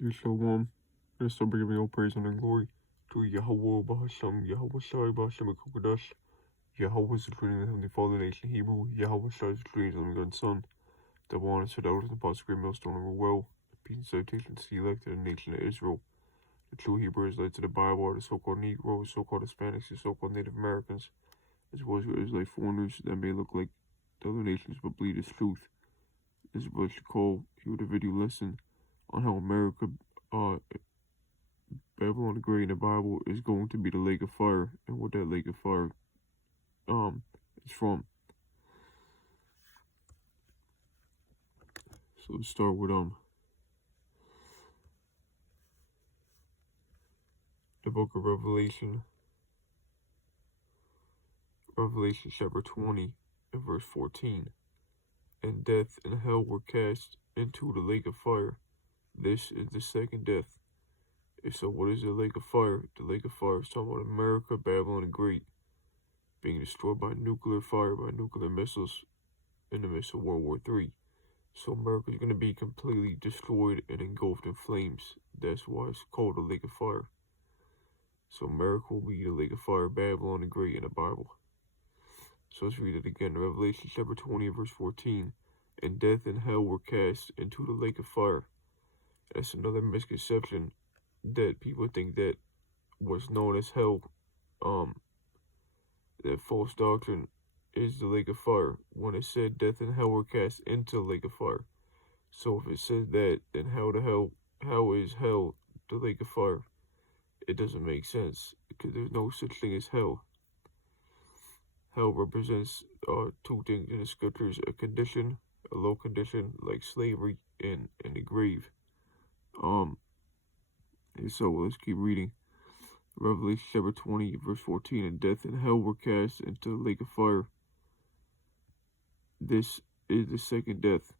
Shalom. And so giving all praise and glory to Yahweh Bahasham, Yahweh Shai Bahasham Kokodash, Yahweh is the creator of the Heavenly Father, nation Hebrew, Yahweh Shai is the creator of the God Son, the one set out in the past great millstone of a well, peace and salutation to the elected and nation of Israel. The true Hebrew Israelites to the Bible are the so-called Negroes, so-called Hispanics, the so-called Native Americans, as well as Israelite foreigners that may look like the other nations but bleed as truth. This is what you call here with a video lesson on how America, Babylon the Great in the Bible is going to be the lake of fire, and what that lake of fire is from. So let's start with the book of Revelation. Revelation chapter 20 and verse 14. And death and hell were cast into the lake of fire. This is the second death. And so what is the lake of fire? The lake of fire is talking about America, Babylon the Great, being destroyed by nuclear fire, by nuclear missiles in the midst of World War III. So America is going to be completely destroyed and engulfed in flames. That's why it's called the lake of fire. So America will be the lake of fire, Babylon the Great in the Bible. So let's read it again. Revelation chapter 20 verse 14. And death and hell were cast into the lake of fire. That's another misconception that people think that what's known as hell, that false doctrine is the lake of fire, when it said death and hell were cast into the lake of fire. So if it says that, then how is hell the lake of fire? It doesn't make sense, because there's no such thing as hell. Hell represents two things in the scriptures: a condition, a low condition like slavery, and the grave. And so let's keep reading. Revelation chapter 20 verse 14. And death and hell were cast into the lake of fire. This is the second death.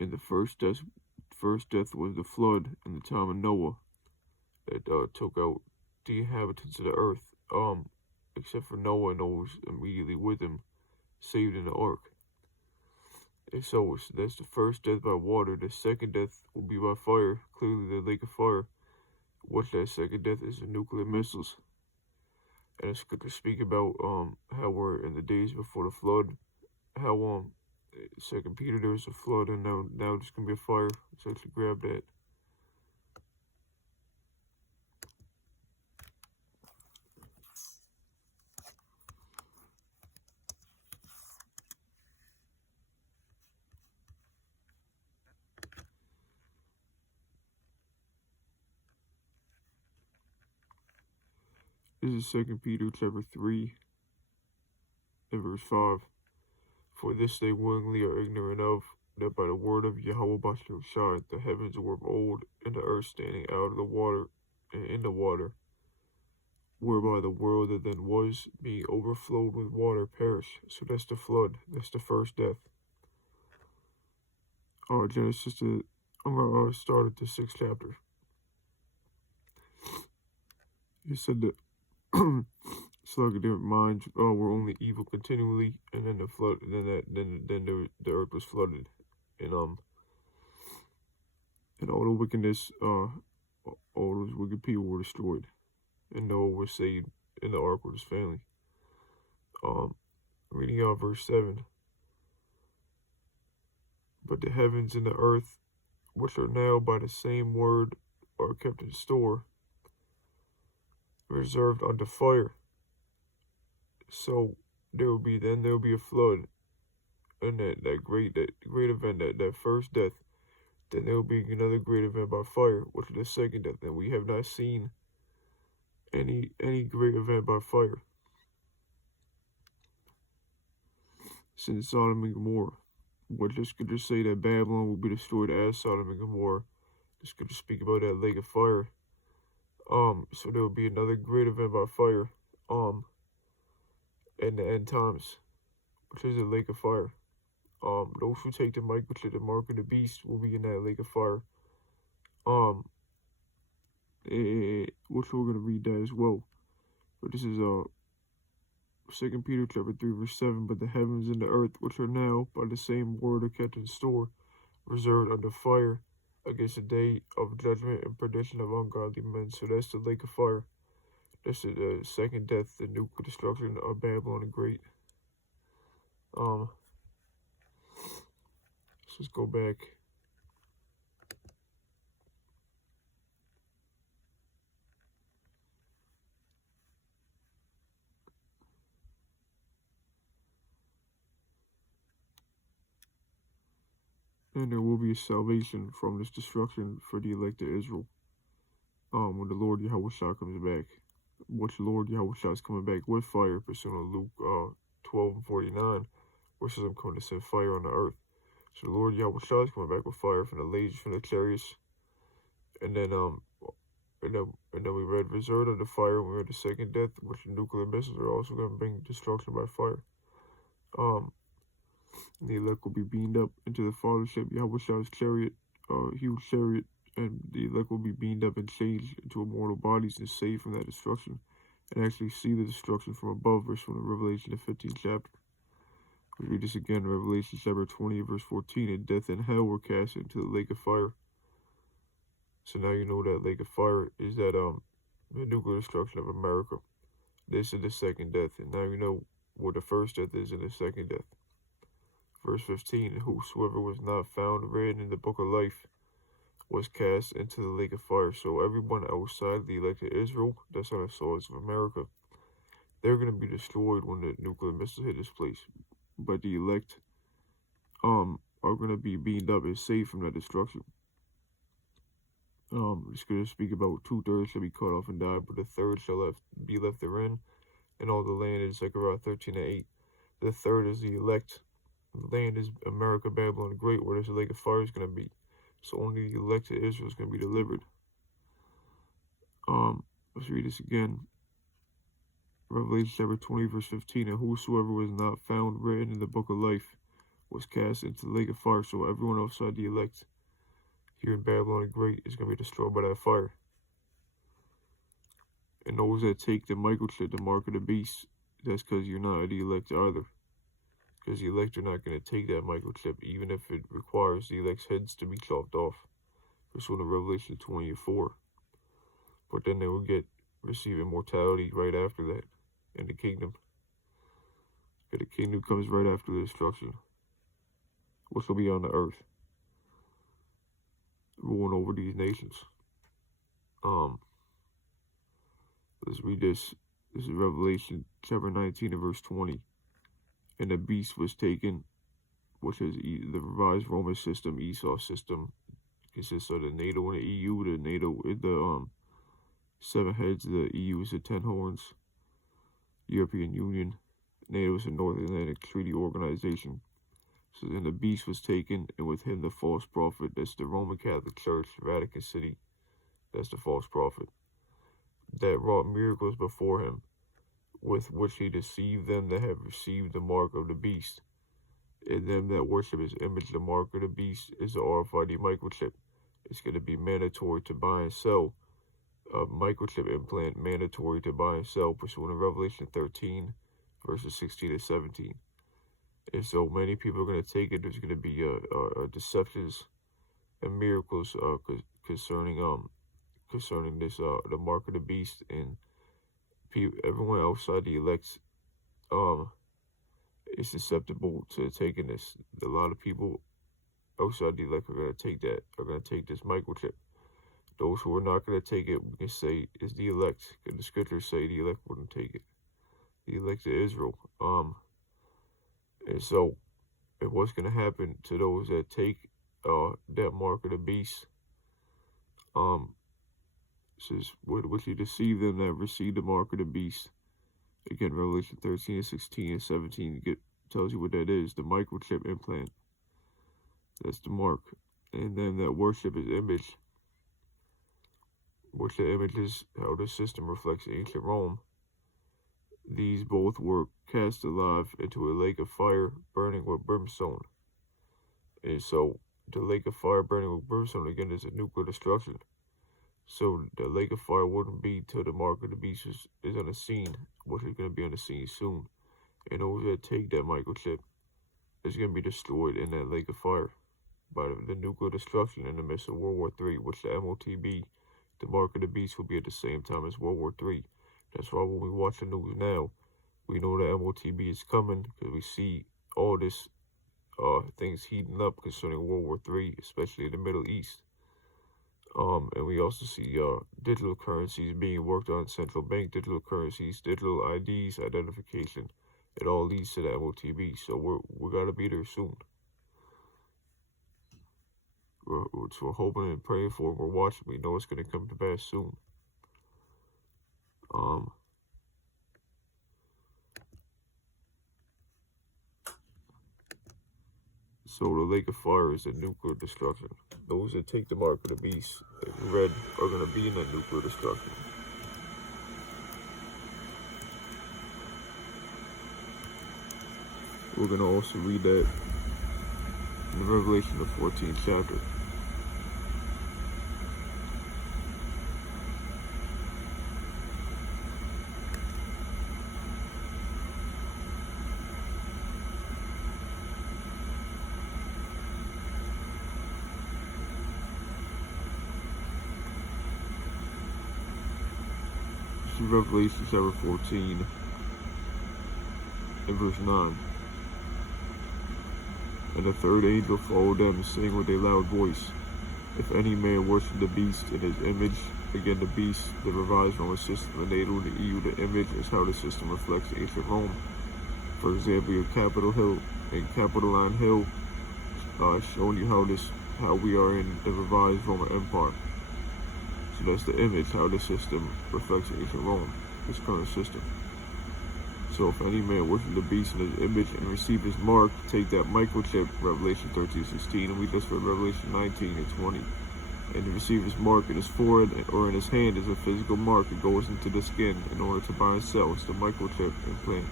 And the first death was the flood in the time of Noah, that took out the inhabitants of the earth, except for Noah. Noah was immediately with him, saved in the ark. And so that's the first death by water. The second death will be by fire, clearly the lake of fire. What's that second death? Is the nuclear missiles. And the scriptures speak about how we're in the days before the flood, how 2 Peter there was a flood, and now there's gonna be a fire. So let's grab that. This is 2 Peter chapter 3 and verse 5. For this they willingly are ignorant of, that by the word of Yahweh Bashem Shai, the heavens were of old, and the earth standing out of the water and in the water, whereby the world that then was, being overflowed with water, perished. So that's the flood. That's the first death. Genesis, I'm going to start at the 6th chapter. He said that it's like a different mind. We're only evil continually, and then the flood. Then the earth was flooded, and all the wickedness, all those wicked people were destroyed, and Noah was saved in the ark with his family. Reading out verse 7. But the heavens and the earth, which are now by the same word, are kept in store, reserved unto fire. So there will be a flood, and that great event, that first death. Then there will be another great event by fire, which is the second death. And we have not seen any great event by fire since Sodom and Gomorrah. What the scriptures say that Babylon will be destroyed as Sodom and Gomorrah. The scriptures speak about that lake of fire. So there will be another great event by fire, in the end times, which is the lake of fire. Those who take the mic, which is the mark of the beast, will be in that lake of fire. Which we're gonna read that as well. But this is 2 Peter chapter 3 verse 7. But the heavens and the earth, which are now by the same word, are kept in store, reserved under fire, against the day of judgment and perdition of ungodly men. So that's the lake of fire. That's the second death, the nuclear destruction of Babylon the Great. Let's just go back. And there will be a salvation from this destruction for the elect of Israel. When the Lord Yahushua comes back, which Lord Yahushua is coming back with fire, pursuant to Luke 12:49, where says I'm coming to send fire on the earth. So the Lord Yahushua is coming back with fire from the lasers, from the chariots, and then we read resort of the fire. We read the second death, which the nuclear missiles are also going to bring destruction by fire. The elect will be beamed up into the fathership, Yahushua's chariot, huge chariot, and the elect will be beamed up and changed into immortal bodies and saved from that destruction, and actually see the destruction from above, verse from the Revelation, the 15th chapter. We read this again in Revelation chapter 20, verse 14, and death and hell were cast into the lake of fire. So now you know that lake of fire is that the nuclear destruction of America. This is the second death, and now you know what the first death is in the second death. Verse 15, whosoever was not found written in the book of life was cast into the lake of fire. So everyone outside the elect of Israel, that's on the soils of America, they're going to be destroyed when the nuclear missiles hit this place. But the elect are going to be beamed up and saved from that destruction. It's going to speak about 2/3 shall be cut off and die, but the third shall be left therein, and all the land in Zechariah 13:8. The third is the elect. The land is America, Babylon the Great, where this lake of fire is going to be. So only the elect of Israel is going to be delivered. Let's read this again. Revelation chapter 20, verse 15. And whosoever was not found written in the book of life was cast into the lake of fire. So everyone outside the elect here in Babylon the Great is going to be destroyed by that fire. And those that take the microchip, the mark of the beast, that's because you're not the elect either. Because the elect are not going to take that microchip, even if it requires the elect's heads to be chopped off. Pursuant to Revelation 20:4. But then they will receive immortality right after that in the kingdom. But the kingdom comes right after the destruction, which will be on the earth, ruling over these nations. Let's read this. This is Revelation chapter 19 and verse 20. And the beast was taken, which is the revised Roman system, Esau system, consists of the NATO and the EU. The NATO is the 7 heads, the EU is the 10 horns, European Union, NATO is the North Atlantic Treaty Organization. So then the beast was taken, and with him the false prophet, that's the Roman Catholic Church, Vatican City, that's the false prophet, that wrought miracles before him, with which he deceived them that have received the mark of the beast. And them that worship his image, the mark of the beast is the RFID microchip. It's going to be mandatory to buy and sell. A microchip implant mandatory to buy and sell, pursuant to Revelation 13, verses 16 and 17. And so many people are going to take it. There's going to be deceptions and miracles concerning this the mark of the beast, and everyone outside the elect is susceptible to taking this. A lot of people outside the elect are going to take that, are going to take this microchip. Those who are not going to take it, we can say, is the elect. The scriptures say the elect wouldn't take it. The elect of Israel. And so, and what's going to happen to those that take that mark of the beast? Says, which he deceived them that received the mark of the beast. Again, Revelation 13 and 16 and 17 tells you what that is. The microchip implant. That's the mark. And then that worship his image, which the image is how the system reflects ancient Rome. These both were cast alive into a lake of fire burning with brimstone. And so the lake of fire burning with brimstone, again, is a nuclear destruction. So the lake of fire wouldn't be till the mark of the beast is on the scene, which is going to be on the scene soon. And those that take that microchip is going to be destroyed in that lake of fire. by the nuclear destruction in the midst of World War III, which the MOTB, the mark of the beast, will be at the same time as World War III. That's why when we watch the news now, we know the MOTB is coming because we see all this things heating up concerning World War III, especially in the Middle East. And we also see digital currencies being worked on, central bank digital currencies, digital IDs, identification. It all leads to the MOTB, so we gotta be there soon. We're hoping and praying for it. We're watching. We know it's gonna come to pass soon. So the lake of fire is the nuclear destruction. Those that take the mark of the beast, in red, are going to be in that nuclear destruction. We're going to also read that in the Revelation, the 14th chapter. Revelation chapter 14 and verse 9. And the third angel followed them, saying with a loud voice, If any man worship the beast in his image, again the beast, the revised Roman system, and the EU, the image, is how the system reflects ancient Rome. For example, your Capitol Hill and Capitoline Hill, showing you how we are in the revised Roman Empire. So that's the image, how the system reflects ancient Rome, this current system. So if any man worship the beast in his image and receive his mark, take that microchip, Revelation 13:16, and we just read Revelation 19 and 20. And receive his mark in his forehead or in his hand is a physical mark that goes into the skin in order to buy and sell. It's the microchip implant.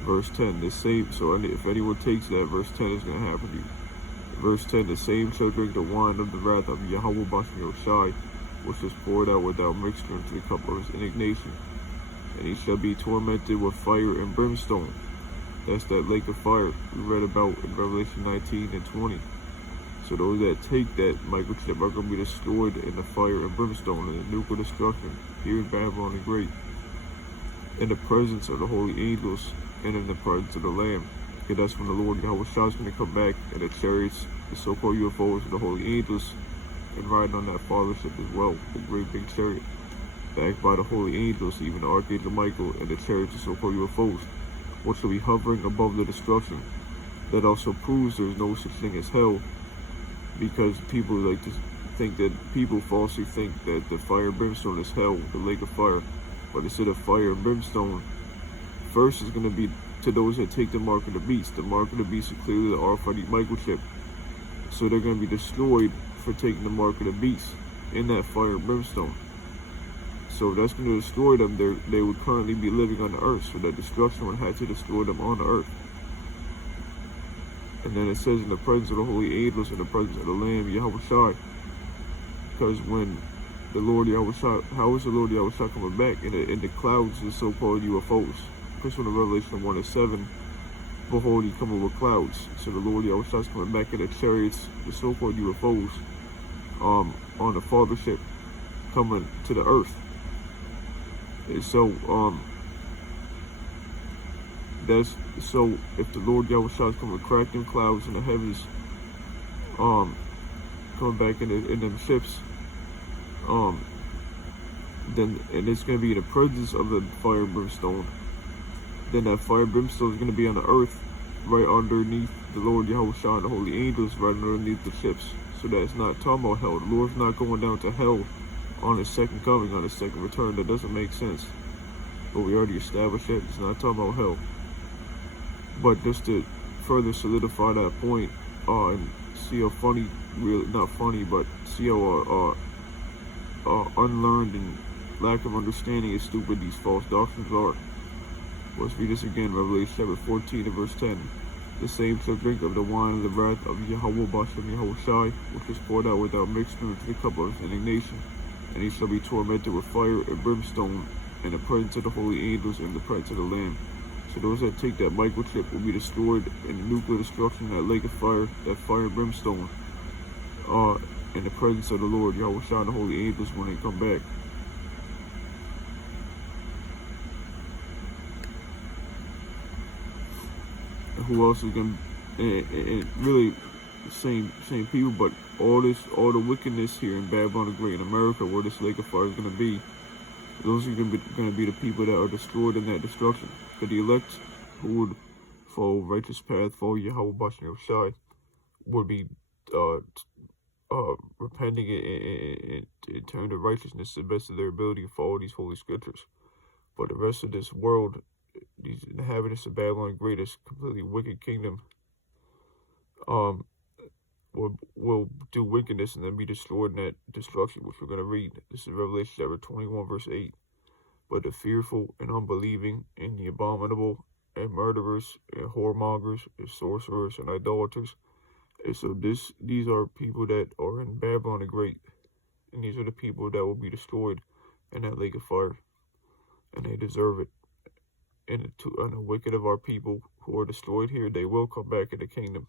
Verse 10, the same, so if anyone takes that, verse 10 is going to happen to you. Verse 10, the same shall drink the wine of the wrath of Yahweh Bashem Yoshai, which is poured out without mixture into the cup of his indignation. And he shall be tormented with fire and brimstone. That's that lake of fire we read about in Revelation 19 and 20. So those that take that microchip are going to be destroyed in the fire and brimstone and the nuclear destruction here in Babylon the Great, in the presence of the holy angels and in the presence of the Lamb. Okay, that's when the Lord Yahweh Shah is going to come back in the chariots, the so-called UFOs, and the holy angels, and riding on that fathership as well, the great big chariot, backed by the holy angels, even the Archangel Michael and the chariots of so-called UFOs, which will be hovering above the destruction. That also proves there's no such thing as hell, because people like to think that people falsely think that the fire and brimstone is hell, the lake of fire. But instead of fire and brimstone, first is going to be to those that take the mark of the beast. The mark of the beast is clearly the RFID microchip. So they're going to be destroyed for taking the mark of the beast in that fire and brimstone. So if that's going to destroy them, they would currently be living on the earth. So that destruction would have to destroy them on the earth. And then it says in the presence of the holy angels, in the presence of the Lamb, Yahweh Shai. Because when the Lord Yahweh Shai, how is the Lord Yahweh Shai coming back? In the clouds, the so-called UFOs. Because when the Revelation 1 and 7, behold, he coming with clouds. So the Lord Yahweh Shai is coming back in the chariots, the so-called UFOs, on the fathership, coming to the earth. And so, so if the Lord Yahweh Shai is coming cracking clouds in the heavens, coming back in them ships, then, and it's going to be in the presence of the fire and brimstone, then that fire and brimstone is going to be on the earth, right underneath the Lord Yahweh Shai and the holy angels, right underneath the ships. So that's not talking about hell. The Lord's not going down to hell on his second coming, on his second return. That doesn't make sense. But we already established that. It's not talking about hell. But just to further solidify that point, and see how funny, really not funny, but see how unlearned and lack of understanding and stupid these false doctrines are. Let's read this again, Revelation chapter 14 and verse 10. The same shall drink of the wine of the wrath of Yahweh Bashem Yahweh Shai, which is poured out without mixture into the cup of his indignation. And he shall be tormented with fire and brimstone in the presence of the holy angels and the presence of the Lamb. So those that take that microchip will be destroyed in the nuclear destruction, that lake of fire, that fire and brimstone, in the presence of the Lord, Yahweh Shai, the holy angels when they come back. And who else is going to, and really same people, but all the wickedness here in Babylon the Great, in America, where this lake of fire is going to be, those are going to be the people that are destroyed in that destruction. For the elect who would follow righteous path, follow Yahweh Bashem Shai, would be repenting and turn to righteousness to the best of their ability and follow these holy scriptures. But the rest of this world, these inhabitants of Babylon the Great, this completely wicked kingdom, will do wickedness and then be destroyed in that destruction, which we're going to read. This is Revelation chapter 21, verse 8. But the fearful and unbelieving and the abominable and murderers and whoremongers and sorcerers and idolaters. And so these are people that are in Babylon the Great. And these are the people that will be destroyed in that lake of fire. And they deserve it. And the wicked of our people who are destroyed here, they will come back in the kingdom.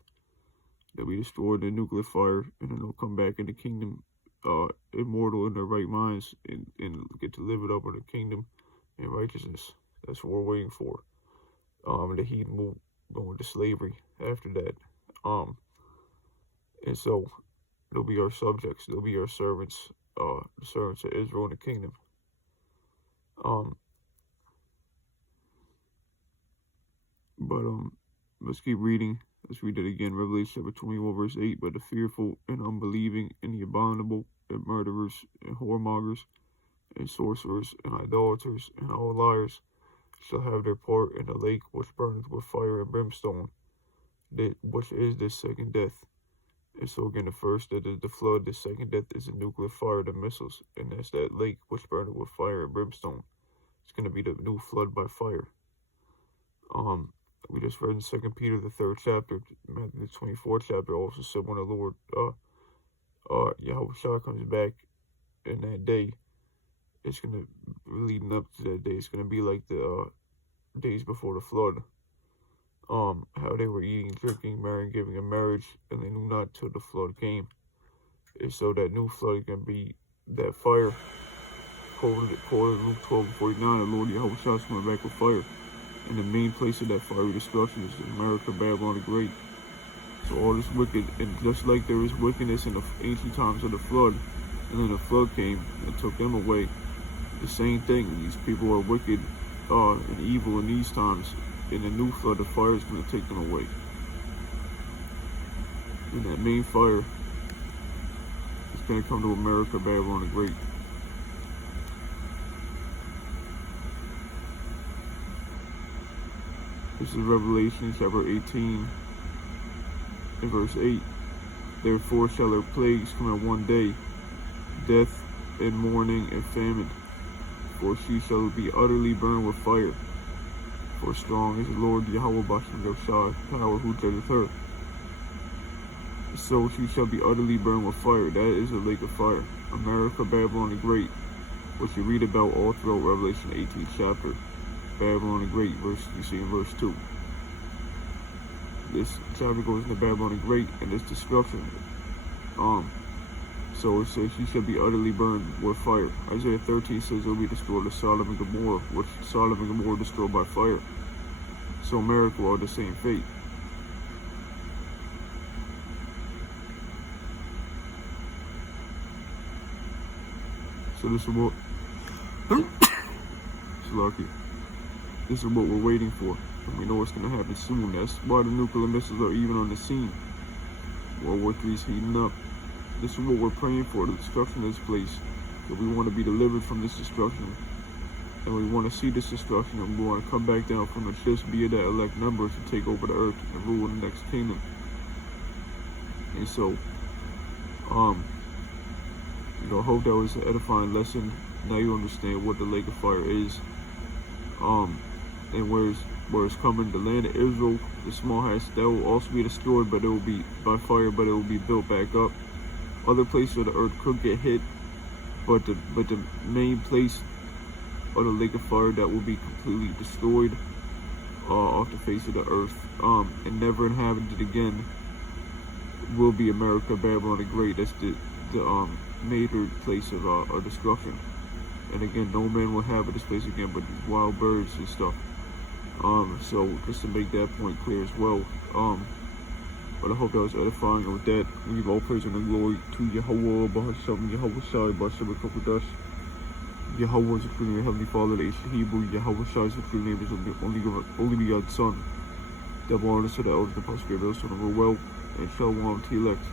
They'll be destroyed in nuclear fire, and then they'll come back in the kingdom, immortal in their right minds, and get to live it up in the kingdom in righteousness. That's what we're waiting for. The heathen will go into slavery after that. And so they'll be our subjects. They'll be our servants, the servants of Israel in the kingdom. Let's keep reading. Let's read it again. Revelation chapter 21, verse 8. But the fearful and unbelieving and the abominable and murderers and whoremongers and sorcerers and idolaters and all liars shall have their part in the lake which burneth with fire and brimstone, which is the second death. And so again, the first death is the flood, the second death is the nuclear fire, the missiles, and that's that lake which burneth with fire and brimstone. It's going to be the new flood by fire. We just read in 2 Peter, the 3rd chapter, Matthew, the 24th chapter, also said when the Lord, Yahweh Shai comes back in that day, it's going to, leading up to that day, it's going to be like the days before the flood. How they were eating, drinking, marrying, giving in marriage, and they knew not till the flood came. And so that new flood is going to be that fire. Quoted Luke 12:49, the Lord Yahweh Shai is coming back with fire. And the main place of that fiery destruction is America, Babylon the Great. So all this wicked, and just like there was wickedness in the ancient times of the flood, and then the flood came and took them away, the same thing. These people are wicked and evil in these times. In the new flood, the fire is going to take them away. And that main fire is going to come to America, Babylon the Great. This is Revelation chapter 18 and verse 8. Therefore shall their plagues come in one day, death and mourning and famine. For she shall be utterly burned with fire. For strong is the Lord Yahweh Bashem Shai, power who judgeth her. So she shall be utterly burned with fire. That is a lake of fire. America, Babylon the Great, which you read about all throughout Revelation 18th chapter. Babylon the Great, you see in verse 2. This chapter goes into Babylon the Great and its destruction. So it says she shall be utterly burned with fire. Isaiah 13 says it will be destroyed as Sodom and Gomorrah, which Sodom and Gomorrah destroyed by fire. So America will have the same fate. So this is what this is what we're waiting for, and we know it's going to happen soon. That's why the nuclear missiles are even on the scene. World War III is heating up. This is what we're praying for, the destruction of this place. That we want to be delivered from this destruction, and we want to see this destruction, and we want to come back down from the ships, be that elect number to take over the earth and rule in the next kingdom. And so, I hope that was an edifying lesson. Now you understand what the lake of fire is. And where it's coming, the land of Israel, the small house, that will also be destroyed, but it will be by fire, but it will be built back up. Other places of the earth could get hit, but the main place of the lake of fire that will be completely destroyed off the face of the earth, and never inhabited again will be America, Babylon the Great. That's the major place of destruction. And again, no man will inhabit this place again, but these wild birds and stuff. So just to make that point clear as well. But I hope that was edifying. And with that, we give all praise and glory to Yahweh, Bahashem, Yahweh Shai, Bahashem, Kakudash. Yahweh is the true name, Heavenly Father, the ancient Hebrew. Yahweh Shai is the true name, is the only begotten Son. That belongs to the elders and prosperity of those who know well. And shalom to elect.